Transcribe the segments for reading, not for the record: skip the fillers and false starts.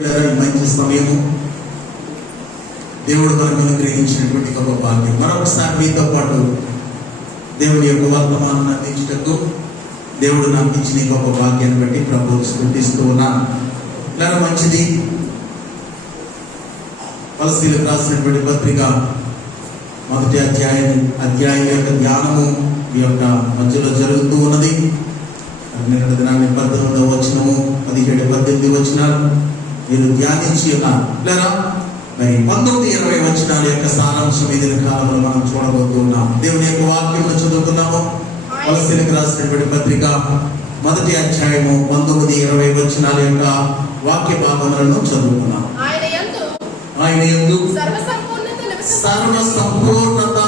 మంచి సమయము దేవుడు మనకు అనుగ్రహించినటువంటి గొప్ప భాగ్యం. మరొకసారి మీతో పాటు దేవుడి యొక్క వర్తమానం అందించటకు దేవుడు నాకు ఇచ్చిన గొప్ప భాగ్యాన్ని బట్టి ప్రభువును స్తుతిస్తూ ఉన్నాను. ఇలా మంచిది. కొలస్సీలకు రాసినటువంటి పత్రిక మొదటి అధ్యాయం యొక్క ధ్యానము ఈ యొక్క మధ్యలో జరుగుతూ ఉన్నది. నిన్నటి దినాన్ని 18వ వచనము 17, 18 వచనాలు మీరు ధ్యానించి ఉన్నారు. లేరా మరి 19, 20 వచనాల యొక్క సారాంశం ఈ కాలంలో మనం చూడబోతున్నాం. దేవుని యొక్క వాక్యం చదువుతున్నాము. కొలస్సీలకు రాసినటువంటి పత్రిక మొదటి అధ్యాయము 19, 20 వచనాల యొక్క వాక్య భాగములను చదువుతున్నాం. ఆయన యందు సర్వ సంపూర్ణత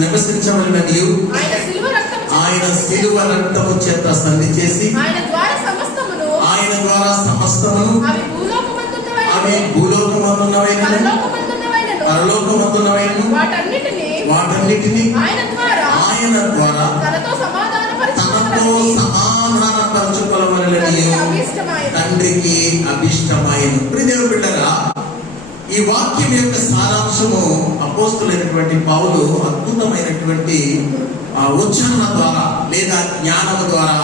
నివసించవలెననియు ఆయన శిలువ రక్తము చేత సంధి చేసి ఆయన ద్వారా సమస్తమును అవి భూలోకమందున్నవైనను పరలోకమందున్నవైనను వాటన్నిటిని ఆయన ద్వారా తనతో సమాధానపరచుకొనవలెననియు తండ్రికి అభిష్టమాయెను. ప్రియదేవుని బిడ్డలారా, ఈ వాక్యం యొక్క సారాంశము అపోస్తులైనటువంటి పౌలు అద్భుతమైనటువంటి ఉచ్చారణ ద్వారా లేదా జ్ఞానము ద్వారా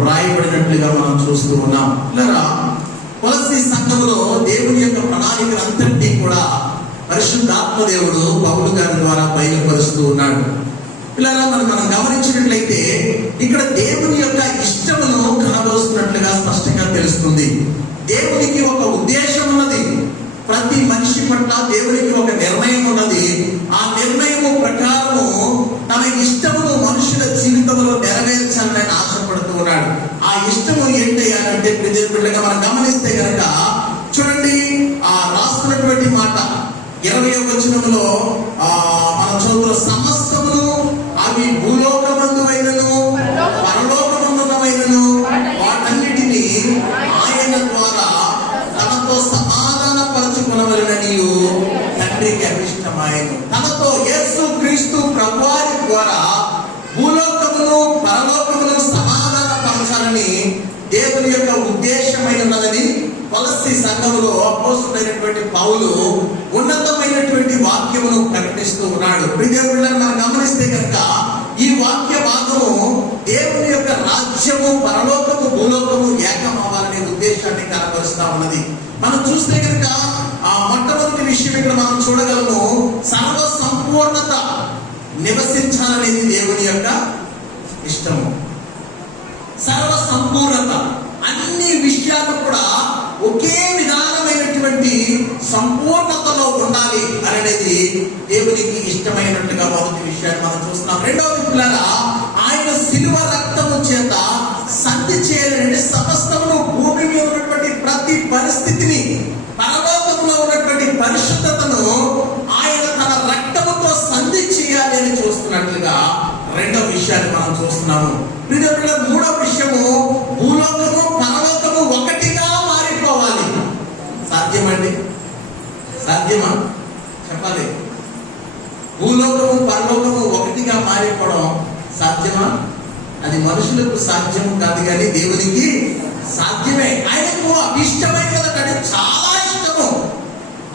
వ్రాయబడినట్లుగా మనం చూస్తూ ఉన్నాం. ఇలా కొలస్సీ సంఘములో దేవుని యొక్క ప్రణాళికలు అంతటినీ కూడా పరిశుద్ధాత్మ దేవుడు పౌలు గారి ద్వారా బయలుపరుస్తూ ఉన్నాడు. ఇలా మనం గమనించినట్లయితే ఇక్కడ దేవుని యొక్క ఇష్టమును కనబరుస్తున్నట్లుగా స్పష్టంగా తెలుస్తుంది. దేవునికి ఒక ఉద్దేశం ఉన్నది. ప్రతి మనిషి పట్ల దేవునికి ఒక నిర్ణయం ఉన్నది. ఆ నిర్ణయము ప్రకారము తన ఇష్టమును మనుషుల జీవితంలో నెరవేర్చాలని ఆశపడుతూ ఉన్నాడు. ఆ ఇష్టము ఏంటంటే బిడ్డగా మనం గమనిస్తే కనుక చూడండి, ఆ రాస్తున్నటువంటి మాట 20వ వచనంలో మన చదువులో సమస్తమును అవి భూలోకమందువైనను పరలోకమందునవైనను వాటన్నిటిని ఆయన ద్వారా తనతో సమాధానపరచుకొనవలెననియు తండ్రికి అభిష్టమాయెను. తనతో యేసు క్రీస్తు ప్రభువారి ద్వారా భూలోకమును పరలోకమును సమాధానపరచాలని దేవుని యొక్క ఉద్దేశమై ఉన్నదని కొలస్సీ సంఘములో అపోస్తులైనటువంటి పౌలు ఉన్నతమైనటువంటి వాక్యమును ప్రకటిస్తూ ఉన్నాడు. ప్రియదేవులను మనం గమనిస్తే కనుక ఈ వాక్య భాగము దేవుని యొక్క రాజ్యము, పరలోకము, భూలోకము ఏకం అవ్వాలనే ఉద్దేశాన్ని కనబరుస్తా ఉన్నది. మనం చూస్తే కనుక ఆ మొట్టమొదటి విషయం ఇక్కడ మనం చూడగలము, సర్వ సంపూర్ణత నివసించాలనేది దేవుని యొక్క ఇష్టము. సర్వ సంపూర్ణత అన్ని విషయాలు కూడా ఒకే విధానమైనటువంటి సంపూర్ణతలో ఉండాలి అనేది దేవునికి ఇష్టమైనట్టుగా మొదటి విషయాన్ని మనం చూస్తున్నాం. రెండవది పిల్లల, ఆయన శిలువ రక్తము చేత సంధి చేయాలంటే సమస్తమును భూమి మీద ఉన్నటువంటి ప్రతి పరిస్థితిని, పరలోకంలో ఉన్నటువంటి పరిశుద్ధతను ఆయన తన రక్తముతో సంధి చేయాలి అని చూస్తున్నట్లుగా రెండవ విషయాన్ని మనం చూస్తున్నాము. మూడవ విషయము, భూలోకము పరలోకము ఒకటిగా మారిపోవాలి. సాధ్యమండి? సాధ్యమా చెప్పాలి? భూలోకము పరలోకము ఒకటిగా మారిపోవడం సాధ్యమా? అది మనుషులకు సాధ్యం కాదు, కానీ దేవునికి సాధ్యమే. ఆయనకు అభిష్టమైన కదా, చాలా ఇష్టము,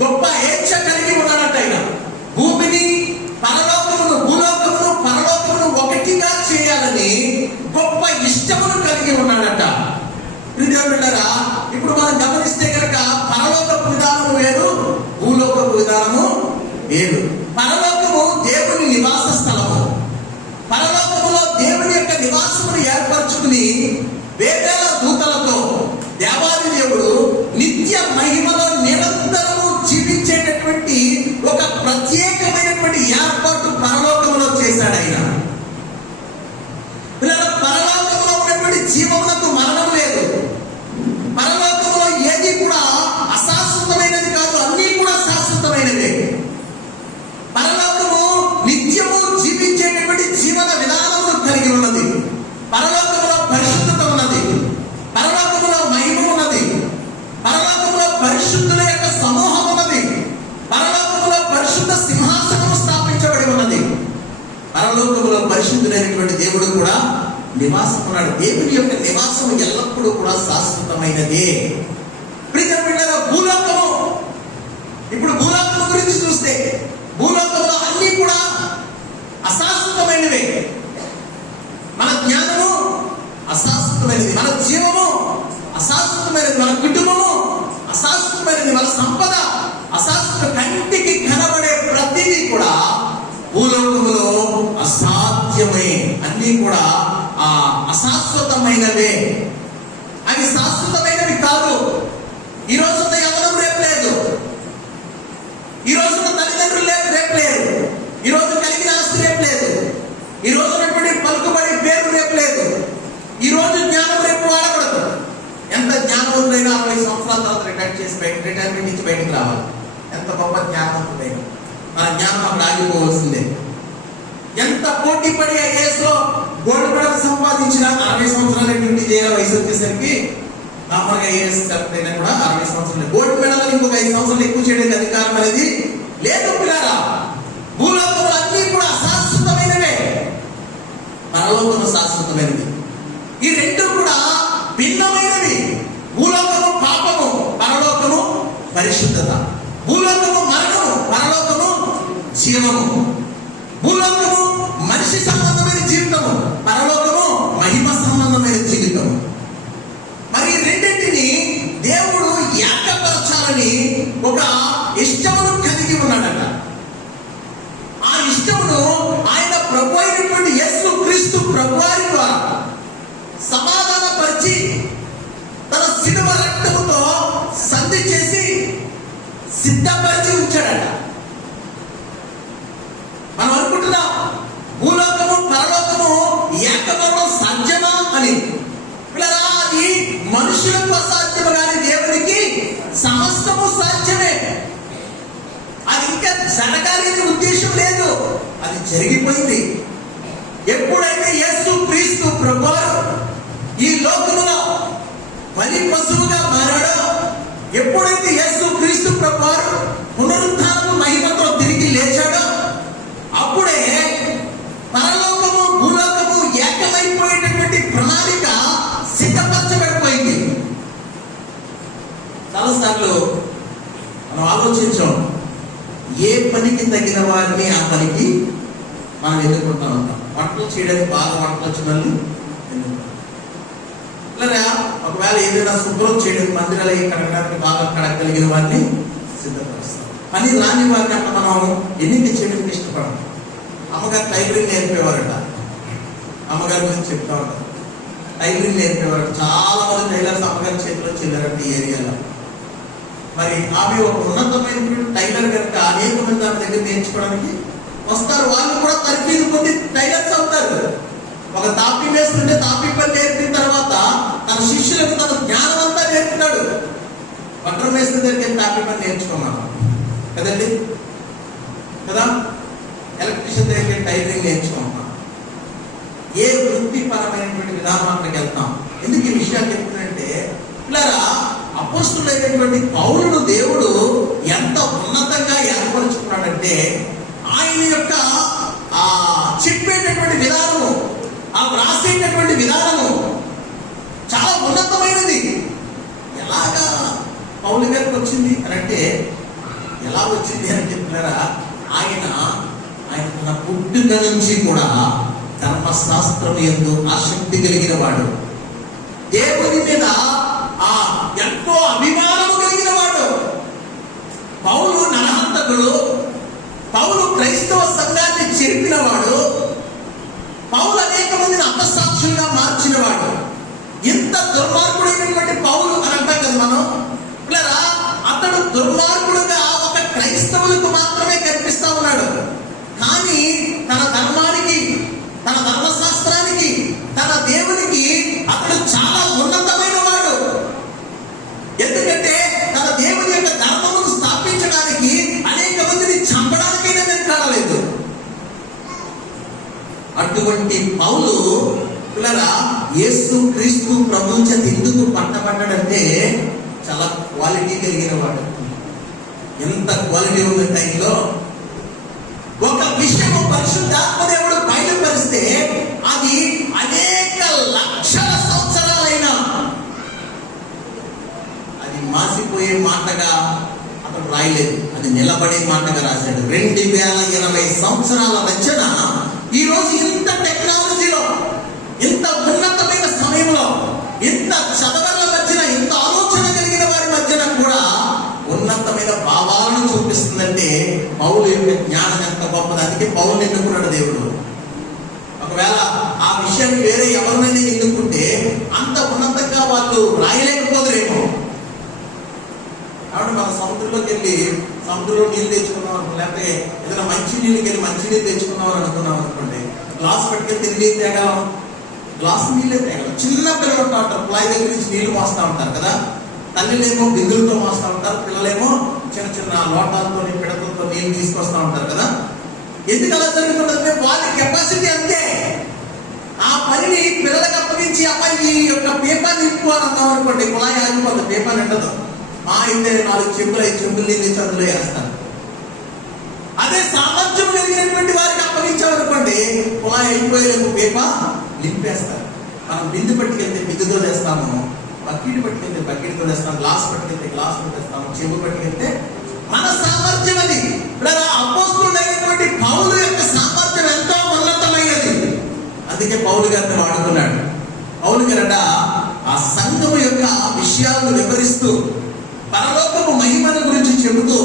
గొప్ప ఏచ్ఛ కలిగి ఉన్నాడట. ఆయన భూమిని పరలోకమును, భూలోకమును పరలోకమును ఒకటిగా చేయాలని గొప్ప ఇష్టమును కలిగి ఉన్నాడట. ప్రియదేవులారా, ఇప్పుడు మనం గమనిస్తే కనుక పరలోకపు విధానము వేరు, భూలోకపు విధానము వేరు. పరలోకము దేవుని నివాస స్థలము. పరలోకములో దేవుని యొక్క నివాసమును ఏర్పరచుకుని వేవేల దూతలతో దేవాది దేవుడు నిత్య మహిమలో నిరంతరము జీవించేటటువంటి ఒక ప్రత్యేకమైనటువంటి ఏర్పాటు పరలోకంలో చేశాడు ఆయన. పరలోకంలో ఉన్నటువంటి జీవమునకు మరణం లేదు. పరలోకంలో ఏది కూడా అశాశ్వతమైనది కాదు, అన్నీ కూడా శాశ్వతమైనవే. పరలోకము నిత్యము జీవించేటటువంటి జీవన విధానమును కలిగి ఉన్నది. పరలోకంలో పరిశుద్ధత ఉన్నది. పరలోకంలో మహిమ ఉన్నది. పరలోకంలో పరిశుద్ధుల యొక్క సమూహం ఉన్నది. పరలోకంలో పరిశుద్ధ సింహాసనం స్థాపించబడి ఉన్నది. పరలోకంలో పరిశుద్ధుడైనటువంటి దేవుడు కూడా నివాసం ఉన్నాడు. దేవుని యొక్క నివాసం ఎల్లప్పుడూ కూడా శాశ్వతమైనదే. ప్రియ భూలోకము. ఇప్పుడు భూలోకము గురించి చూస్తే భూలోకంలో అన్ని కూడా అశాశ్వతమైనవే. మన జ్ఞానము అశాశ్వతమైనది, మన జీవము అశాశ్వతమైనది, మన కుటుంబము అశాశ్వతమైనది, మన సంపద అశాశ్వత. కంటికి కనబడే ప్రతిదీ కూడా భూలోకములో అసాధ్యమే. అన్ని కూడా అశాశ్వతమైనవే. అవి శాశ్వతమైనవి కాదు. ఈ రోజున్న యవ్వనం రేపు లేదు, ఈ రోజున్న తల్లిదండ్రులు రేపు లేదు, ఈ రోజు కలిగిన ఆస్తి రేపు లేదు, ఈ రోజు ఉన్నటువంటి పలుకుబడి పేరు రేపు లేదు, ఈ రోజు జ్ఞానం రేపు వాడకూడదు. ఎంత జ్ఞానవంతుడైనా 60 సంవత్సరాల తర్వాత రిటైర్మెంట్ నుంచి బయటకు రావాలి. ఎంత గొప్ప జ్ఞానవంతుడైనా మన జ్ఞానం అక్కడ ఆగిపోవలసిందే. ఎంత పోటీ పడి ఐఏఎస్లో గోల్డ్ మెడల్ సంపాదించిన 60 సంవత్సరాల డ్యూటీ చేయాలి. వయసు వచ్చేసరికి నార్మల్గా ఐఏఎస్ సెలెక్ట్ అయినా కూడా 60 సంవత్సరాలు. గోల్డ్ మెడల్ ఇంకొక 5 సంవత్సరాలు ఎక్కువ చేయడానికి అధికారం అనేది లేదు పిల్లారా. భూలోకంలో అన్ని కూడా అశాశ్వతమైనవే, పరలోకము శాశ్వతమైనది. ఈ రెండు కూడా భిన్నమైనవి. భూలోకము పాపము, పరలోకము పరిశుద్ధత. భూలోకము మరణము, పరలోకము జీవము. భూలోకము మనిషి సంబంధమైన జీవితము, పరలోకము మహిమ సంబంధమైన జీవితము. మరి రెండింటిని దేవుడు ఏకపరచాలని ఒక ఇష్టమును కలిగి ఉన్నాడట. ఆ ఇష్టమును ఆయన ప్రభు అయినటువంటి యేసు క్రీస్తు ప్రభువారి ద్వారా సమాధానపరిచి తన శిలువ రక్తముతో సంధి చేసి సిద్ధపరిచి ఉంచాడట. మనం అనుకుంటున్నాం భూలోకము పరలోకము ఏకమవడం సాధ్యమా అని. అది మనుషులకు అసాధ్యము కానీ దేవునికి సమస్తము సాధ్యమే. అది ఇంకా జరగాలని ఉద్దేశం లేదు, అది జరిగిపోయింది. ఎప్పుడైతే యేసు క్రీస్తు ప్రభువారు ఈ లోకములో బలి పశువుగా మారాడో, ఎప్పుడైతే యేసు క్రీస్తు ప్రభువారు పునరుత్థానము మహిమతో తిరిగి లేచాడో, అప్పుడే పరలోకము భూలోకము ఏకమైపోయేటటువంటి ప్రణాళిక సిద్ధపరచబడిపోయింది. చాలాసార్లు మనం ఆలోచించాం, ఏ పనికి తగిన వారిని ఆ పనికి మనం ఎన్నుకుంటా ఉంటాం. వంటలు చేయడానికి బాగా వంటలు వచ్చిన వాళ్ళు ఇలా, ఒకవేళ ఏదైనా శుభ్రం చేయడానికి మందిరాలు కడగడానికి బాగా కడగలిగిన వారిని సిద్ధపరుస్తాం. పని రాని వారిని అట్లా మనం ఎన్నిక చేయడానికి ఇష్టపడము. అమ్మగారు టైలరింగ్ నేర్పేవారట. అమ్మగారి గురించి చెప్తా ఉంటారు. టైలరింగ్ నేర్పేవారట. చాలా మంది టైలర్స్ అమ్మగారి చేతిలో చెల్లారంటే ఈ ఏరియాలో. మరి ఆమె ఒక ఉన్నతమైన టైలర్ కనుక అనేక మంది ఆమె దగ్గర నేర్చుకోవడానికి వస్తారు. వాళ్ళు కూడా తర్ఫీదు పొంది టైలర్స్ అవుతారు. ఒక తాపీ వేస్తుంటే తాపీ పని నేర్పిన తర్వాత తన శిష్యులకు తన జ్ఞానం అంతా నేర్పుతాడు. వడ్రం వేసిన దగ్గర తాపీ పని నేర్చుకున్నాను కదండి కదా. ఎలక్ట్రీషియన్ దగ్గర టైలరింగ్ నేర్చుకున్నాం. ఏ వృత్తిపరమైనటువంటి విధానం అక్కడికి వెళ్తాం. ఎందుకు ఈ విషయాలు చెప్తుందంటే పిల్లరా, అపోస్తులైనటువంటి పౌలును దేవుడు ఎంత ఉన్నతంగా ఏర్పరుచుకున్నాడంటే ఆయన యొక్క చెప్పేటటువంటి విధానము, వ్రాసేటటువంటి విధానము చాలా ఉన్నతమైనది. ఎలాగా పౌలు గారికి వచ్చింది అని అంటే, ఎలా వచ్చింది అని చెప్పినారా, ఆయన తన పుట్టుక నుంచి కూడా ధర్మశాస్త్రం యందు ఆసక్తి కలిగిన వాడు, దేవుని మీద ఎంతో అభిమానము కలిగిన వాడు. పౌలు నరహంతకుడు, పౌలు క్రైస్తవ సంఘాన్ని చెరిపినవాడు, పౌలు అనేక మందిని అపసాక్షులుగా మార్చినవాడు. ఇంత దుర్మార్గుడైనటువంటి పౌలు అని అంటాం కదా మనం పిల్లరా. అతడు దుర్మార్గుడుగా ఒక క్రైస్తవులకు మాత్రమే కనిపిస్తా ఉన్నాడు. కానీ తన ధర్మానికి, తన ధర్మశాస్త్రానికి, తన దేవునికి అతడు చాలా ఉన్నతమైన వాడు. ఎందుకంటే తన దేవుని యొక్క ధర్మమును స్థాపించడానికి అనేక మందిని చంపడానికైనా వెనకాడలేదు. అటువంటి పౌలు పిల్లరా యేసు క్రీస్తు ప్రభువు చేత ఎందుకు పట్టబడ్డాడంటే చాలా క్వాలిటీ కలిగిన వాడు. ఎంత క్వాలిటీ ఉన్న టైంలో ఒక విషయము పరిశుద్ధాత్మ దేవుడు బయలుపరిస్తే అది అనేక లక్షల సంవత్సరాలైనా అది మాసిపోయే మాటగా అతను రాయలేదు, అది నిలబడే మాటగా రాశాడు. 2020 సంవత్సరాల రచన ఈరోజు ఇంత టెక్నాలజీలో, ఇంత ఉన్నతమైన సమయంలో, ఇంత చదవల మధ్యన, ఇంత ఆలోచన కలిగిన వారి మధ్యన కూడా ఉన్నతమైన భావాలను చూపిస్తుందంటే పౌలు యొక్క జ్ఞానం ఎంత గొప్పది. అందుకే పౌలు ఎన్నుకున్నాడు దేవుడు. ఒకవేళ ఆ విషయాన్ని వేరే ఎవరినైనా ఎన్నుకుంటే అంత ఉన్నతంగా వాళ్ళు రాయలేకపోదురేమో. కాబట్టి మన సముద్రంలోకి వెళ్ళి సముద్రంలో నీళ్ళు తెచ్చుకున్నాం అనుకో, లేకపోతే ఏదైనా మంచి నీళ్ళకి వెళ్ళి మంచి నీళ్ళు తెచ్చుకున్నాం అని అనుకున్నాం అనుకోండి, గ్లాస్ పట్టుకెళ్తే నీళ్ళు తేగలం, గ్లాస్ నీళ్ళే తేగలం. చిన్న పిల్లలు ఉంటారు, కుళాయి దగ్గర నుంచి నీళ్లు మోస్తూ ఉంటారు కదా, తల్లిలేమో బిందులతో మోస్తూ ఉంటారు, పిల్లలేమో చిన్న చిన్న లోటాలతో పిడకలతో నీళ్ళు తీసుకొస్తూ ఉంటారు కదా. ఎందుకు అలా జరుగుతుందంటే వాళ్ళ కెపాసిటీ అంతే. ఆ పనిని పిల్లలకు అప్పగించి అబ్బాయి ఈ యొక్క పేపర్ నింపుకోవాలి అన్నాం అనుకోండి, కుళాయి ఆగిపోతుంది, పేపర్ నిండదు. మా అయితే 4 చెంబులు 5 చెంబులు నీళ్ళు తెచ్చి అందులో వేస్తారు. అదే సామర్థ్యం కలిగినటువంటి వారికి అప్పగించామనుకోండి, కుళాయి అయిపోయేందుకు పేపర్ నింపేస్తారు. మనం బిందు పట్టుకెళ్తే బిందుతో తెస్తాము, బకెట్ పట్టుకెళ్తే బకెట్తో తెస్తాం, గ్లాస్ పట్టుకెళ్తే గ్లాస్తో తెస్తాము, చెంబు పట్టుకెళ్తే మన సామర్థ్యం అది. అపోస్తుడైనటువంటి పౌలు యొక్క సామర్థ్యం ఎంతో ఉన్నతమైనది. అందుకే పౌలు గారిని వాడుకున్నాడు. పౌలు గారట ఆ సంఘము యొక్క విషయాలను వివరిస్తూ, పరలోకపు మహిమను గురించి చెబుతూ,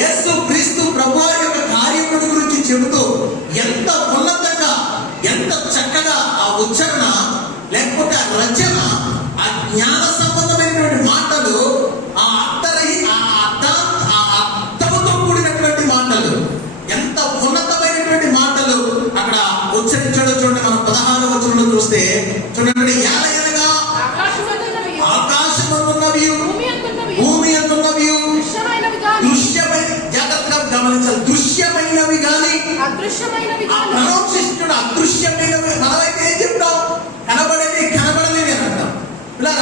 యేసు క్రీస్తు ప్రభువారి యొక్క కార్యముల గురించి చెబుతూ, ఎంత ఉన్నతంగా, ఎంత చక్కగా ఆ ఉచ్చారణ, లేకపోతే ఆ రచన, ఆ జ్ఞాన సంబంధమైనటువంటి మాటలు, ఆ అర్థముతో కూడినటువంటి మాటలు, ఎంత ఉన్నతమైనటువంటి మాటలు అక్కడ ఉచ్చరించడం. చూడండి, మనం 16వ వచనంలో చూస్తే చూడండి, ఏలయనగా ఆకాశమందున్నవి భూమి అందున్నవి దృశ్యమైన, జాగ్రత్తగా గమనించాలి, దృశ్యమైనవి కానీ అదృశ్యమైనవి. మనమైతే ఏం చెప్తాం? కనబడేవి కనబడలేవి అని అంటాం. ఇలా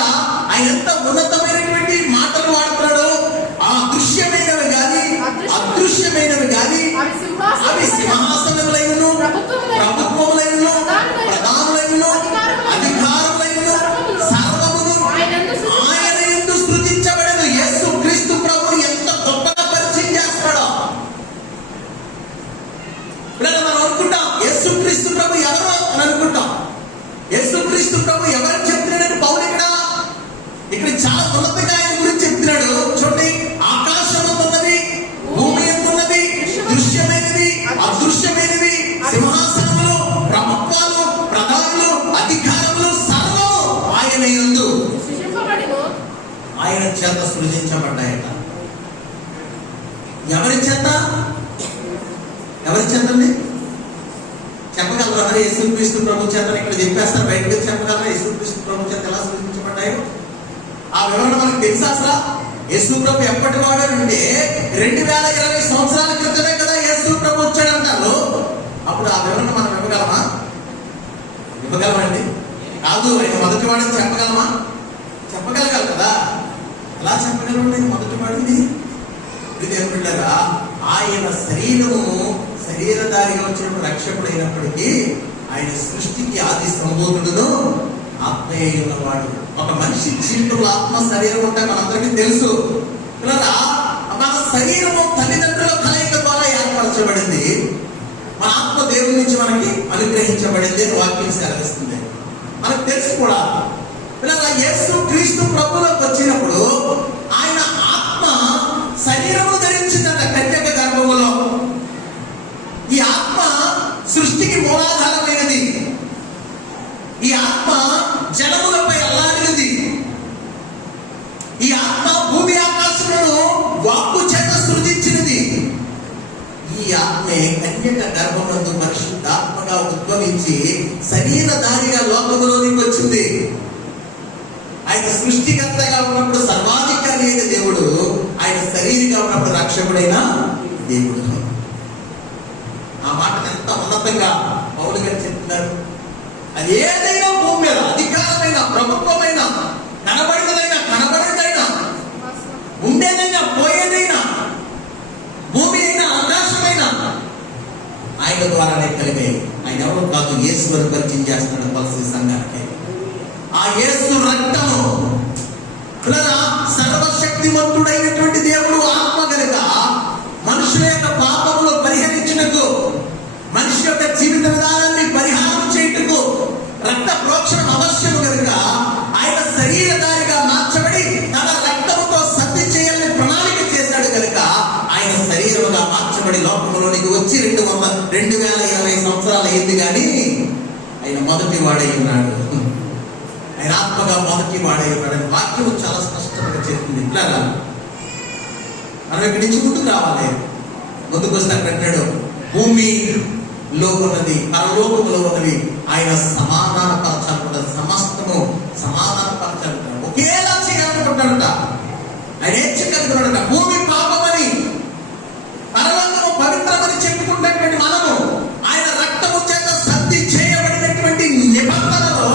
ఆయన ఎంత ఉన్నతమైనటువంటి మాటలు వాడుతున్నాడు. ఆ దృశ్యమైనవి కానీ అదృశ్యమైనవి కానీ అవి సింహాసనములైనను, ప్రభుత్వములైనను, ప్రధానులైనను, అధికారులైనను, సర్వమును ఆయన యందు స్తుతించబడెను. యేసు క్రీస్తు ప్రభువు ఎంత గొప్పగా పరిచయం చేస్తాడో. మనం అనుకుంటాం యేసు క్రీస్తు ప్రభు ఎవరు అని అనుకుంటాం. యేసు క్రీస్తు ప్రభు ఎవరు చెప్తున్నాడని పౌలు ఇక్కడ చాలా ఉన్నతంగా ఆయన గురించి చెప్తున్నాడు. చూడండి, ఆకాశం ఉన్నది, భూమి ఉన్నది, దృశ్యమైనది అదృశ్యమైనవి, సింహాసనములు, ప్రభుత్వాలు, ప్రధానులు, అధికారములు సర్వము ఆయన యందు, ఆయన చేత సృజించబడ్డాయట. ఎవరి చేత? ఎవరి చేతండి చెప్పగలరా? మరి యేసుక్రీస్తు ప్రభు చేత ఇక్కడ చెప్పేస్తారు, బయటకు చెప్పగలరా యేసుక్రీస్తు ప్రభు చేత ఎలా సృజించబడ్డాయో? ఆ వివరణ మనకు తెలుసా? అసలు యేసు ప్రభు ఎప్పటి వాడు అంటే 2020 సంవత్సరాల క్రితమే కదా యేసు ప్రభు వచ్చాడు అంటారు. అప్పుడు ఆ వివరణ మనం ఇవ్వగలమా? ఇవ్వగలమండి? కాదు, ఆయన మొదటి వాడని చెప్పగలమా? చెప్పగలగాలి కదా. ఎలా చెప్పగలమండి ఆయన మొదటి వాడిని? ఇది ఏమిటగా ఆయన శరీరధారిగా వచ్చినప్పుడు రక్షకుడు అయినప్పటికీ ఆయన సృష్టికి ఆది సంబోధుడును ఆత్మయ్య ఉన్నవాడు. ఒక మనిషి జీవితంలో ఆత్మ శరీరం ఉంటే మనందరికీ తెలుసు. ఇలా మన శరీరము తల్లిదండ్రుల కలయిక ద్వారా ఏర్పరచబడింది, మన ఆత్మ దేవుడి నుంచి మనకి అనుగ్రహించబడింది అని వాక్యం సెలవిస్తుంది. మనకు తెలుసు కూడా. ఇలా యేసు క్రీస్తు ప్రభువులోకి వచ్చినప్పుడు ఆయన ఆత్మ శరీరము ధరించిందట కన్యక గర్భములో. ఈ ఆత్మ సృష్టికి మూలాధారమైనది. ఈ ఆత్మ జనములపై అల్లాడినది. ఈ ఆత్మ భూమి ఆకాశములను వాక్కు చేత సృజించినది. ఈ ఆత్మే కన్యక గర్భమందు పరిశుద్ధాత్మగా ఉద్భవించి శరీరధారిగా లోకములోనికి వచ్చింది. ఆయన సృష్టికర్తగా ఉన్నప్పుడు సర్వాధికారి అయిన దేవుడు, ఆయన శరీరంగా ఉన్నప్పుడు రక్షకుడైన దేవుడు. ఆ మాట ఎంత ఉన్నతంగా పౌలు గారు చెప్తున్నారు. అది ఏదైనా భూమి మీద అధికారమైన, ప్రభుత్వమైన, కనబడినదైనా కనబడినదైనా, ఉండేదైనా పోయేదైనా, భూమి అయినా ఆకాశమైనా ఆయన ద్వారానే కలిగాయి. ఆయన ఎవరు కాదు, యేసు అని పరిచయం చేస్తున్నాడు పరిస్థితి సంఘానికి. ఆ యేసు రక్తము సర్వశక్తి సర్వశక్తిమంతుడైనటువంటి దేవుడు ఆత్మ కనుక మనుషుల యొక్క పాపములు పరిహరించుటకు, మనిషి యొక్క జీవిత విధానాన్ని పరిహారం చేయుటకు రక్త ప్రోక్షణం అవశ్యము కనుక ఆయన శరీరధారిగా మార్చబడి తన రక్తముతో సత్తి చేయాలని ప్రణాళిక చేశాడు కనుక ఆయన శరీరముగా మార్చబడి లోకంలోనికి వచ్చి 2020 సంవత్సరాలు అయింది. కానీ ఆయన మొదటి వాడై ఉన్నాడు. ఆయన ఆత్మగా మొదటి వాడై ఉన్నాడు. వాక్యం చాలా స్పష్టంగా చెప్తుంది. ఇట్లా మనం ఇక్కడి నుంచి ముందుకు రావాలి. ముందుకు వస్తే అంటాడు, భూమిలో ఉన్నది పరలోకములో ఉన్నవి ఆయన సమాధానపరచాలనుకుంటాడు. సమస్తము సమాధానపరచాలనుకుంటాడు. ఒకేలా చేయాలనుకుంటాడట. ఆయన ఏం చేయగలుగుతున్నాడట? భూమి పాపమని, పరలోకము పవిత్రమని చెప్పుకున్నటువంటి మనము ఆయన రక్తము చేత సత్తి చేయబడినటువంటి నిబంధనలో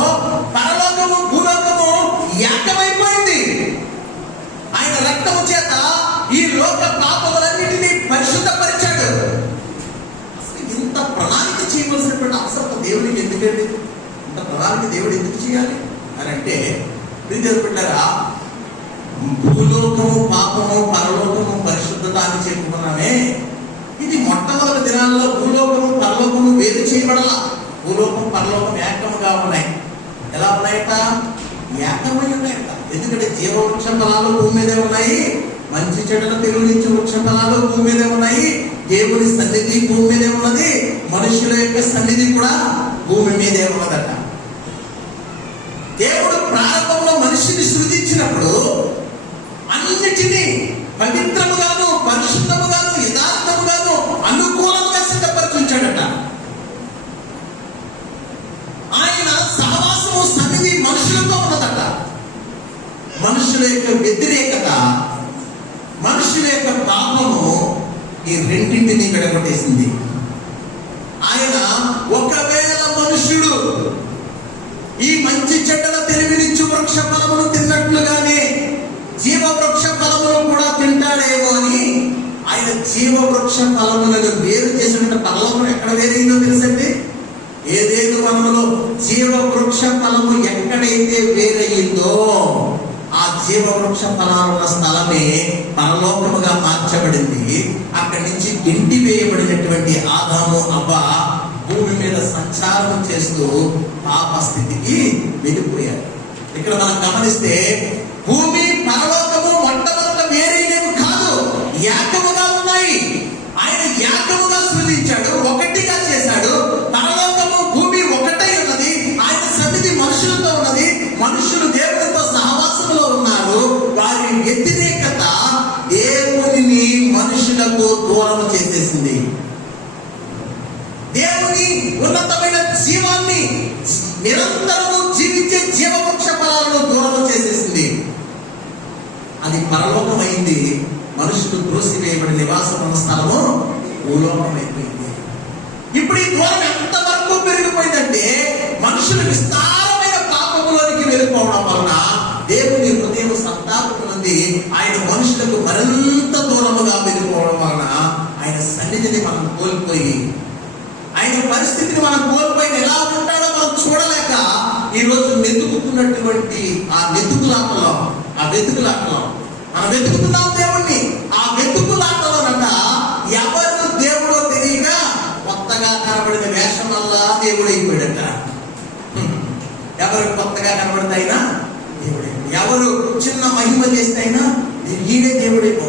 పరలోకము భూలోకము ఏకమైపోయింది. ఆయన రక్తము చేత ఈ లోక పాపములన్నిటినీ పరిశుద్ధపరిచాడు. అసలు ఇంత ప్రణాళిక చేయవలసినటువంటి అవసరం దేవుడికి ఎందుకండి? ఇంత ప్రణాళిక దేవుడు ఎందుకు చేయాలి అని అంటే, పెట్టారా, భూలోకము పాపము, పరలోకము పరిశుద్ధత అని చెప్పుకున్నామే. ఇది మొట్టమొదటి దినాల్లో భూలోకము పరలోకము వేరు చేయబడాల. భూలోకం పరలోకం ఏకముగా ఉన్నాయి. ఎలా ఉన్నాయట? ఏకమై ఉన్నాయట. ఎందుకంటే జీవవృక్ష ఫలాలు భూమి మీదే ఉన్నాయి, మంచి చెడుల తెలివించే వృక్ష ఫలాలు భూమి మీదే ఉన్నాయి, దేవుని సన్నిధి భూమి మీదే ఉన్నది, మనుషుల యొక్క సన్నిధి కూడా భూమి మీదే ఉన్నదట. దేవుడు ప్రారంభంలో మనిషిని సృజించినప్పుడు అన్నిటినీ పవిత్రముగాను, పరిశుద్ధముగాను, యథార్థముగాను, అనుకూలంగా సిద్ధపరచుంచాడట. ఆయన సహవాసము, సన్నిధి మనుషులతో ఉన్నదట. మనుషుల యొక్క వ్యతిరేకత, మనుషుల యొక్క పాపము ఈ రెండింటినీ విడగొట్టేసింది. ఆయన ఒకవేళ మనుష్యుడు ఈ మంచి చెడ్డల తెలివినిచ్చు వృక్ష ఫలమును తిన్నట్లుగానే జీవవృక్ష ఫలమును కూడా తింటాడేమో అని ఆయన జీవవృక్ష ఫలములను వేరు చేసినట్టు పరలోకం ఎక్కడ వేరైందో తెలుసండి? ఏదేదో మనలో జీవవృక్ష ఫలము ఎక్కడైతే వేరయ్యిందో ఆ జీవవృక్ష ఫలాలున్న స్థలమే పరలోకముగా మార్చబడింది. అక్కడి నుంచి ఇంటి వేయబడినటువంటి ఆదాము అవ్వ భూమి మీద సంచారం చేస్తూ పాప స్థితికి వెళ్ళిపోయారు. ఇక్కడ మనం గమనిస్తే భూమి పరలోకము మొట్టమొదట వేరేనేవి కాదు, ఏకముగా ఉన్నాయి. ఆయన ఏకముగా సృజించాడు, ఒకటిగా చేశాడు. పరలోకము భూమి ఒకటై ఉన్నది. ఆయన సన్నిధి మనుషులతో ఉన్నది. మనుషులు దేవునితో సహవాసంలో ఉన్నారు. వారి వ్యతిరేకత దేవునిని మనుషులకు దూరం చేసేసింది. దేవుని ఉన్నతమైన జీవాన్ని, నిరంతరము జీవించే జీవవృక్ష ఫలాలను దూరం చేసేసింది. అది పరలోకం అయింది. మనుషులు త్రోసివేయబడి నివాసం ఉన్న స్థలము భూలోకం అయిపోయింది. ఇప్పుడు ఈ దూరం ఎంతవరకు పెరిగిపోయిందంటే మనుషులు విస్తారమైన పాపములోనికి వెళ్ళిపోవడం వలన దేవుని హృదయం సంతాపముంది. ఆయన మనుషులకు మరింత దూరముగా వెళ్ళిపోవడం వలన ఆయన సన్నిధిని మనం కోల్పోయి, ఆయన పరిస్థితిని మనం కోల్పోయి ఎలా ఉంటాడో మనం చూడలేక ఈరోజు వెతుకుతున్నటువంటి ఆ వెతుకులాటలో మనం వెతుకుతున్నాం దేవుణ్ణి. ఆ వెతుకులాటలోనట ఎవరు దేవుడో తెలియక కొత్తగా కనబడిన వేషం వల్ల దేవుడు అయిపోయాడట. ఎవరు కొత్తగా కనబడతాయినా దేవుడే, ఎవరు చిన్న మహిమ చేస్తే అయినా ఈడే దేవుడేమో.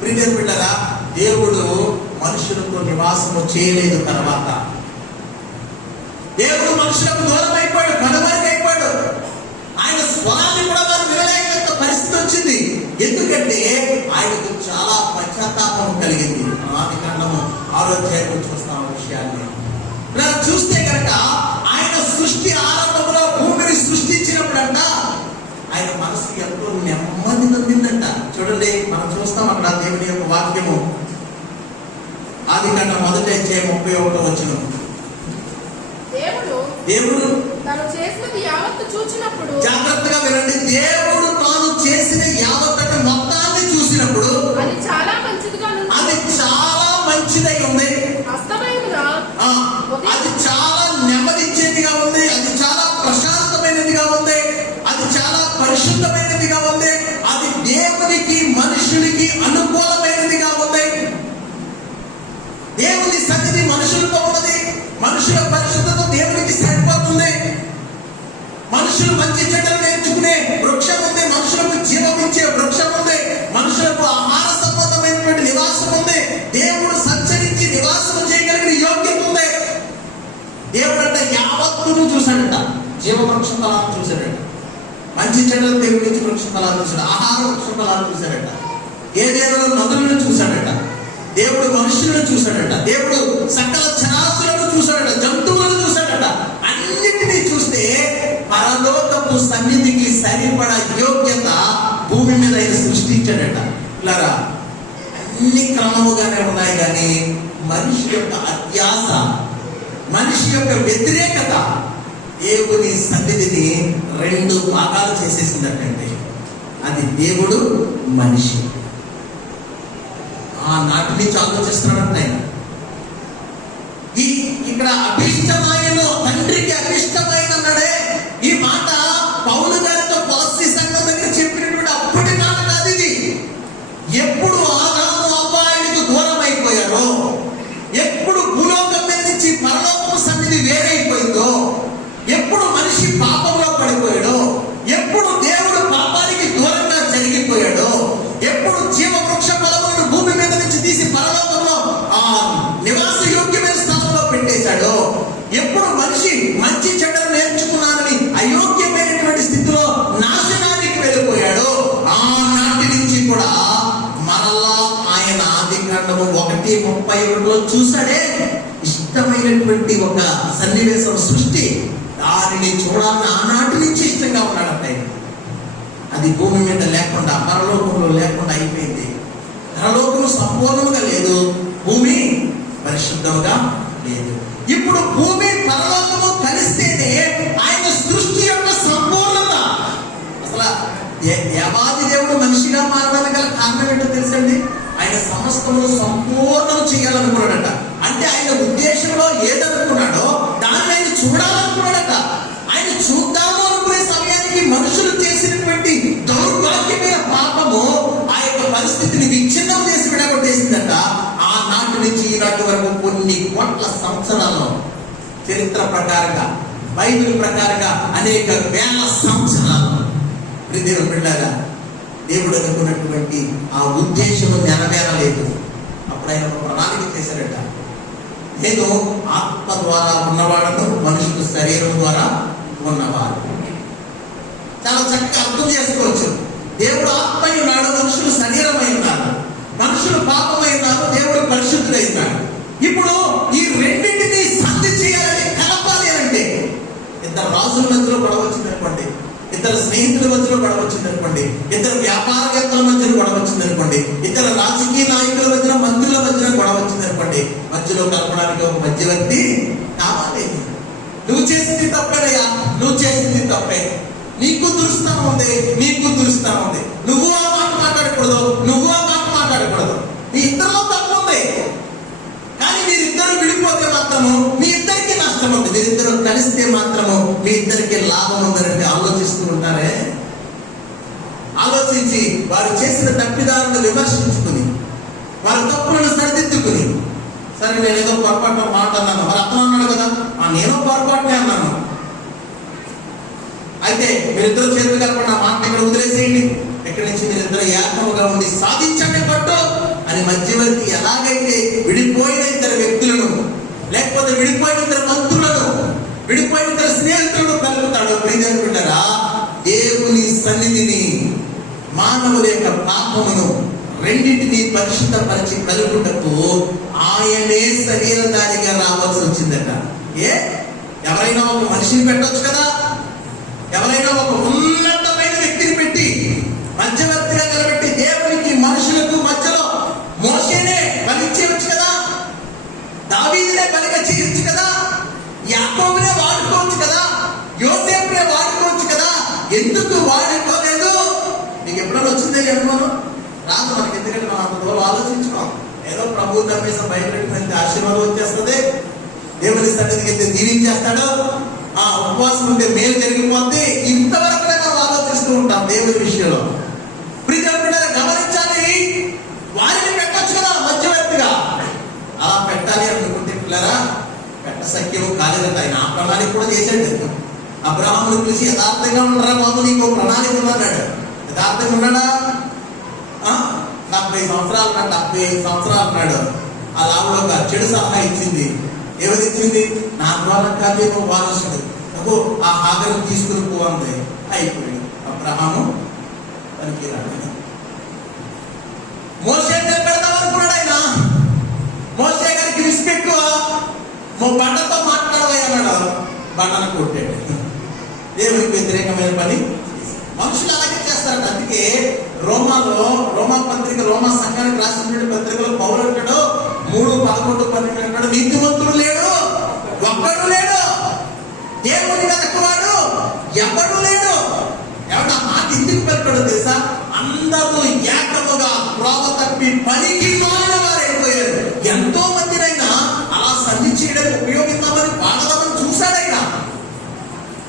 ప్రియమైన బిడ్డలారా, దేవుడు మనుషులతో నివాసము చేయలేదు. తర్వాత దేవుడు మనుషులకు దూరం అయిపోయాడు, కనుమరుగు అయిపోయాడు. ఆయన స్వరాన్ని కూడా వారు వినలేక పరిస్థితి వచ్చింది. ఎందుకంటే ఆయనకు చాలా పశ్చాత్తాపం కలిగింది. ఆదికాండము 6వ అధ్యాయం చూస్తాం విషయాన్ని. చూస్తే కనుక ఆయన సృష్టి ఆరంభంలో భూమిని సృష్టించినప్పుడంట ఆయన మనసు ఎంతో నెమ్మది నొందిందంట. చూడండి, మనం చూస్తాం అక్కడ దేవుని యొక్క వాక్యము. ఆదికాండం 1వ అధ్యాయం 31వ వచనం. దేవుడు తాను చేసినది యావత్తు చూచినప్పుడు, జాగ్రత్తగా వినండి, దేవుడు తాను చేసిన యావత్తు మొత్తాన్ని చూసినప్పుడు అది చాలా మంచిదై ఉంది. అది చాలా నెమ్మదించేదిగా ఉంది. అది చాలా ప్రశాంతమైనదిగా ఉంది. అది చాలా పరిశుద్ధమైనదిగా ఉంది. అది చెడ్డలు దేవుడి నుంచి వృక్ష ఫలాలు చూశాడు, ఆహార వృక్ష ఫలాలు చూశాడట, ఏదేదో నదులను చూశాడట, దేవుడు మనుషులను చూశాడట, దేవుడు సకల చరాచులను చూశాడట, జంతువులను చూశాడట. అన్నిటినీ చూస్తే పరలోకపు సన్నిధికి సరిపడ యోగ్యత భూమి మీద ఆయన సృష్టించాడట. ఇలారా అన్ని క్రమముగానే ఉన్నాయి, కానీ మనిషి యొక్క అత్యాస, మనిషి యొక్క వ్యతిరేకత దేవుని సన్నిధిని రెండు భాగాలు చేసేసిందటండి. అది దేవుడు, మనిషి. ఆ నాటి నుంచి ఆలోచిస్తున్నాడంటే ఇక్కడ అభిష్టమైన తండ్రికి అభిష్టమైన అన్నాడే. ఈ మాట పౌలు గారితో కొలస్సీ సంఘం దగ్గర చెప్పినటువంటి అప్పటి మాట కాదు ఇది. ఎప్పుడు ఆదాము అవ్వాయుడికి దూరం అయిపోయారో, ఎప్పుడు భూలోకం మీద నుంచి పరలోకం సన్నిధి వేరైపోయిందో, ఎప్పుడు మనిషి పాపంలో పడిపోయాడో, ఎప్పుడు దేవుడు పాపానికి దూరంగా జరిగిపోయాడో, ఎప్పుడు జీవవృక్ష ఫలములను భూమి మీద నుంచి తీసి పరలోకంలో ఆ నివాస యోగ్యమైన స్థలంలో పెట్టేశాడో, ఎప్పుడు మనిషి మంచి చెడ్డలు నేర్చుకున్నానని అయోగ్యమైనటువంటి స్థితిలో నాశనానికి వెళ్ళిపోయాడో, ఆనాటి నుంచి కూడా మరలా ఆయన ఆదికాండము 1:31 చూసాడే ఇష్టమైనటువంటి ఒక సన్నివేశం సృష్టి. దానిని చూడాలని ఆనాటి నుంచి ఇష్టంగా ఉన్నాడంటే అది భూమి మీద లేకుండా, పరలోకంలో లేకుండా అయిపోయింది. పరలోకము సంపూర్ణంగా లేదు, భూమి పరిశుద్ధంగా లేదు. ఇప్పుడు భూమి పరలోకము కలిస్తేనే ఆయన సృష్టి యొక్క సంపూర్ణత. అసలు దేవాది దేవుడు మనిషిగా మారడానికి గల కారణం ఏంటో తెలుసండి? ఆయన సమస్తము సంపూర్ణం చేయాలనుకున్నాడట. అంటే ఆయన ఉద్దేశంలో ఏదనుకున్నాడో దాన్ని ఆయన చూడాలనుకున్నాడట. ఆయన చూద్దాము అనుకునే సమయానికి మనుషులు చేసినటువంటి దౌర్భాగ్యమైన పాపము ఆ యొక్క పరిస్థితిని విచ్ఛిన్నం చేసి విడగొట్టేసిందట. ఆ నాటి నుంచి ఈనాటి వరకు కొన్ని కోట్ల సంవత్సరాల్లో, చరిత్ర ప్రకారంగా, బైబిల్ ప్రకారంగా అనేక వేల సంవత్సరాలు దేవుడు బిడ్డగా దేవుడు అనుకున్నటువంటి ఆ ఉద్దేశం నెరవేరలేదు. అప్పుడు ఆయన ఒక ప్రణాళిక చేశారట. నేను ఆత్మ ద్వారా ఉన్నవాడను, మనుషులు శరీరం ద్వారా ఉన్నవాడు. చాలా చక్కగా అర్థం చేసుకోవచ్చు. దేవుడు ఆత్మై ఉన్నాడు, మనుషులు శరీరమై ఉన్నారు. మనుషులు పాపమై ఉన్నారు, దేవుడు పరిశుద్ధుడై ఉన్నాడు. ఇప్పుడు ఈ రెండింటినీ సంధి చేయాలని, కలపాలి అంటే ఇద్దరు రాజుల మధ్యలో గొడవ వచ్చింది అనుకోండి, ఇద్దరు స్నేహితుల మధ్యలో గొడవ వచ్చింది అనుకోండి, ఇద్దరు వ్యాపారవేత్తల మధ్యలో గొడవ వచ్చింది అనుకోండి, ఇద్దరు రాజకీయ నాయకుల మధ్యలో, మంత్రుల మధ్యలో గొడవ వచ్చింది అనుకోండి, మధ్యలో కలపడానికి ఒక మధ్యవర్తి కావాలి. నువ్వు చేసింది తప్పేనయ్యా, నువ్వు చేసింది తప్పే, నీకు దురుస్తాం ఉంది, నీకు దురుస్తాం ఉంది, నువ్వు ఆ మాట మాట్లాడకూడదు, నువ్వు ఆ మాట మాట్లాడకూడదు, మీ ఇద్దరిలో తప్పు ఉంది. కానీ మీరిద్దరు విడిపోతే మాత్రము మీ ఇద్దరికి నష్టం ఉంది, మీరిద్దరు కలిస్తే మాత్రము మీ ఇద్దరికి లాభం ఉందని ఆలోచిస్తూ ఉంటారే. ఆలోచించి వారు చేసిన తప్పిదాలను విమర్శించుకుని, వారి తప్పులను సరిదిద్దుకుని, సరే నేను ఏదో పొరపాటు మాట అన్నాను, మరి అతను అన్నాడు కదా, నేను పొరపాటునే అన్నాను, అయితే మీరిద్దరు చేతులు కలపండి, ఆ మాట ఇక్కడ వదిలేసేయండి, ఎక్కడి నుంచి మీరిద్దరు ఏకముగా ఉండి సాధించండి పట్టు అని మధ్యవర్తి ఎలాగైతే విడిపోయిన ఇద్దరు వ్యక్తులను, లేకపోతే విడిపోయిన ఇద్దరు మంత్రులను, విడిపోయిన ఇద్దరు స్నేహితులను కలుపుతాడు. ప్రియజనులారా, దేవుని సన్నిధిని, మానవుల యొక్క పాపమును రెండింటినీ పరిశుద్ధపరిచి కలుపుటకు ఆయనే శరీరధారిగా రావాల్సి వచ్చిందట. ఎవరైనా ఒక మనిషిని పెట్టొచ్చు కదా, ఎవరైనా ఒక ఉన్నతమైన వ్యక్తిని పెట్టి మధ్యవర్తిగా నిలబెట్టి దేవునికి మనుషులకు మధ్యలో మోషేనే బలిచ్చేయచ్చు కదా, దావీదునే బలిగా చేయొచ్చు కదా, యాకోబునే వాడుకోవచ్చు కదా, యోసేపునే వాడుకోవచ్చు కదా, ఎందుకు వాడుకోలేదు? నీకు ఎప్పుడైనా వచ్చిందే అనుమానం? రాదు మనకి, ఎందుకంటే మనం అంత దూరం ఆలోచించుకోం. ఏదో ప్రభువు నమ్మేసం భయపెట్టినంత ఆశీర్వాదం వచ్చేస్తుంది, దేవుని సన్నిధికి అయితే దీవించేస్తాడు, ఆ ఉపవాసం ఉంటే మేలు జరిగిపోతే, ఇంతవరకు మనం ఆలోచిస్తూ ఉంటాం దేవుని విషయంలో. ప్రియజనులారా, గమనించాలి, వారిని పెట్టచ్చు కదా మధ్యవర్తిగా. అలా పెట్టాలి అనుకుంటే పిల్లరా, పెట్ట సఖ్యము కాలేదంట. ఆయన ఆ ప్రణాళిక కూడా చేశాడు. అబ్రహామును పిలిచి యథార్థంగా ఉండరా బాబు, నీకు ప్రణాళిక ఉన్నాడు. యథార్థంగా ఉన్నాడా? 70 సంవత్సరాలు నాడు, 75 సంవత్సరాలు అన్నాడు. ఆ లాభంలో ఒక చెడు సలహా ఇచ్చింది. ఏమది ఇచ్చింది? నా ద్వారా కాదు వారసుడు, ఆ హాగరం తీసుకుని పోవాలి అయిపోయాడు. అబ్రహాము పనికిరాడు. మోషే పెడదాం అనుకున్నాడు ఆయన. మోషే గారికి విసుకెక్కువ, బండతో మాట్లాడవయ్యన్నాడు, బండను కొట్టాడు. దేవునికి వ్యతిరేకమైన పని మనుషులు అలాగే చేస్తారట. అందుకే రోమా పత్రిక, రోమా సంఘానికి రాసినటువంటి పత్రికలో పౌలు అంటాడు 3:11-12 అంటాడు, నీతిమంతుడు లేడు, ఒక్కడు లేడు, దేవుని వెతకువాడు ఎవడు లేడు. ఎవడు మాట ఎందుకు పెడతాడు తెలుసా? అందరూ ఏకముగా త్రోవ తప్పి పనికి మానవారైపోయారు. ఎంతో మందినైనా అలా సంధి చేయడానికి ఉపయోగిద్దామని వాడదామని చూశాడైనా,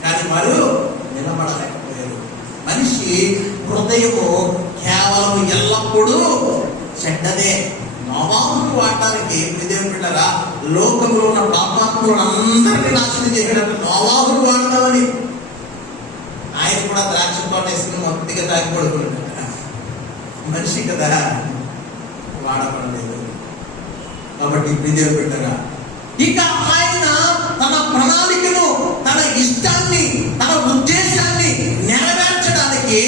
కానీ వారు నిలబడలేకపోయారు. మనిషి హృదయము కేవలం ఎల్లప్పుడూ చెడ్డదే. నోవాహును వాడటానికి దేవుని బిడ్డరా, లోకంలో ఉన్న పాపాత్ములను అందరినీ నాశనం చేయడానికి నోవాహును వాడదామని ఆయన కూడా ద్రాక్ష తోట వేసుకుని మొదటిగా తాగి పడుకున్నాడు. మనిషి కదా, వాడబడలేదు. కాబట్టి దేవుని బిడ్డరా, ఇక ఆయన తన ప్రణాళికను, తన ఇష్టాన్ని, తన ఉద్దేశాన్ని నెరవేర్చడానికి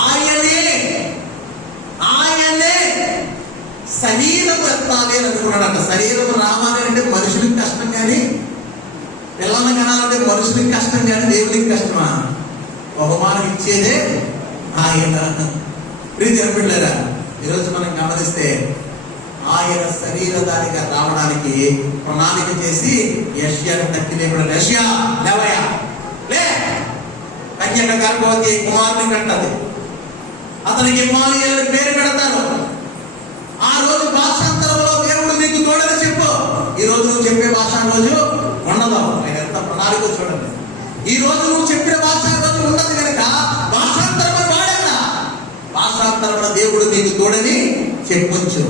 ఆయనే శరీరం ఎత్తాలి అని అనుకున్నాడు. శరీరం రావాలి అంటే మనుషులకు కష్టం, కానీ పిల్లల్ని కనాలంటే మనుషులకు కష్టం, కానీ దేవునికి కష్టమా? బహుమానం ఇచ్చేదే ఆయన. ప్రీతి బిడ్డలారా, ఈరోజు మనం గమనిస్తే ఆయన శరీరధారిగా రావడానికి ప్రణాళిక చేసి యెషయాను తక్కిలేపడం. యెషయా లేవయ్యా, లే, కన్యక గర్భవతి కుమారుని కంటది, అతనికి ఇమ్మానుయేలు పేరు పెడతారు. ఆ రోజు భాషాంతరంలో దేవుడు నీకు తోడని చెప్పు. ఈ రోజు నువ్వు చెప్పే భాష రోజు ఉండదు. ఆయన ఎంత ప్రణాళిక చూడండి. ఈ రోజు నువ్వు చెప్పిన భాష రోజు ఉండదు కనుక భాషాంతరం వాడక, భాషాంతరంలో దేవుడు నీకు తోడని చెప్పొచ్చు.